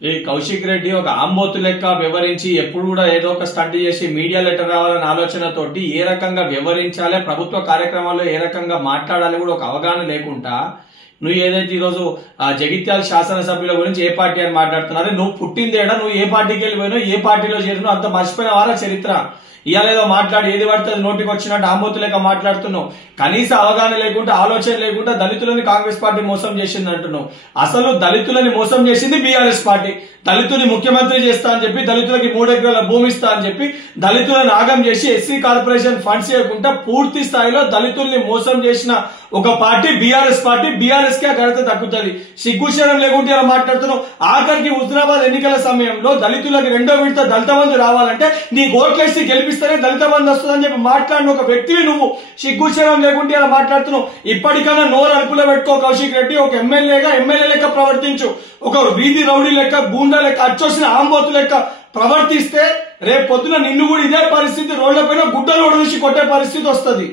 ఈ కౌశిక్ రెడ్డి ఒక ఆంబోతు లెక్క వ్యవహరించి ఎప్పుడు కూడా ఏదో ఒక స్టంట్ చేసి మీడియా లెటర్ రావాలనే ఆలోచనతోటి ఏ రకంగా వ్యవహరించాలి, ప్రభుత్వ కార్యక్రమాల్లో ఏ రకంగా మాట్లాడాలి కూడా ఒక అవగాహన లేకుండా నువ్వు ఏదైతే ఈరోజు జగిత్యాల శాసనసభ్యుల గురించి ఏ పార్టీ అని మాట్లాడుతున్నారో, నువ్వు పుట్టిందేడా, నువ్వు ఏ పార్టీకి వెళ్ళిపోయినావు, ఏ పార్టీలో చేరినావు అంత మర్చిపోయిన వారా చరిత్ర. ఇవాళేదో మాట్లాడి ఏది పడితే నోటికి వచ్చినట్టు ఆంబోతు లేక మాట్లాడుతున్నావు. కనీస అవగాహన లేకుండా, ఆలోచన లేకుండా దళితులని కాంగ్రెస్ పార్టీ మోసం చేసింది అంటున్నావు. అసలు దళితులని మోసం చేసింది బీఆర్ఎస్ పార్టీ. దళితుని ముఖ్యమంత్రి చేస్తా అని చెప్పి, దళితులకి 3 ఎకరాల భూమి ఇస్తా అని చెప్పి దళితులను ఆగం చేసి ఎస్సీ కార్పొరేషన్ ఫండ్స్ చేయకుండా పూర్తి స్థాయిలో దళితుల్ని మోసం చేసిన ఒక పార్టీ బీఆర్ఎస్ పార్టీ. బీఆర్ఎస్ కే ఘనత దక్కుతుంది. సిగ్గుశరం లేకుంటే ఇలా మాట్లాడుతున్నావు. ఆఖరికి హుజరాబాద్ ఎన్నికల సమయంలో దళితులకు 2వ విడత దళిత బంధు రావాలంటే నీ ఓట్లేసి గెలిపిస్తేనే దళిత బంధు వస్తుందని చెప్పి మాట్లాడిన ఒక వ్యక్తివి నువ్వు. సిగ్గుశరం లేకుంటే ఇలా మాట్లాడుతున్నావు. ఇప్పటికైనా నోరు అదుపులో పెట్టుకో కౌశిక్ రెడ్డి. ఒక ఎమ్మెల్యే లెక్క ప్రవర్తించు. ఒక వీధి రౌడీ లెక్క, గూండా లెక్క, అచ్చొచ్చిన ఆంబోతు లెక్క ప్రవర్తిస్తే రేపు పొద్దున నిన్ను కూడా ఇదే పరిస్థితి, రోడ్ల పైన గుడ్డలు ఒడిసి కొట్టే పరిస్థితి వస్తుంది.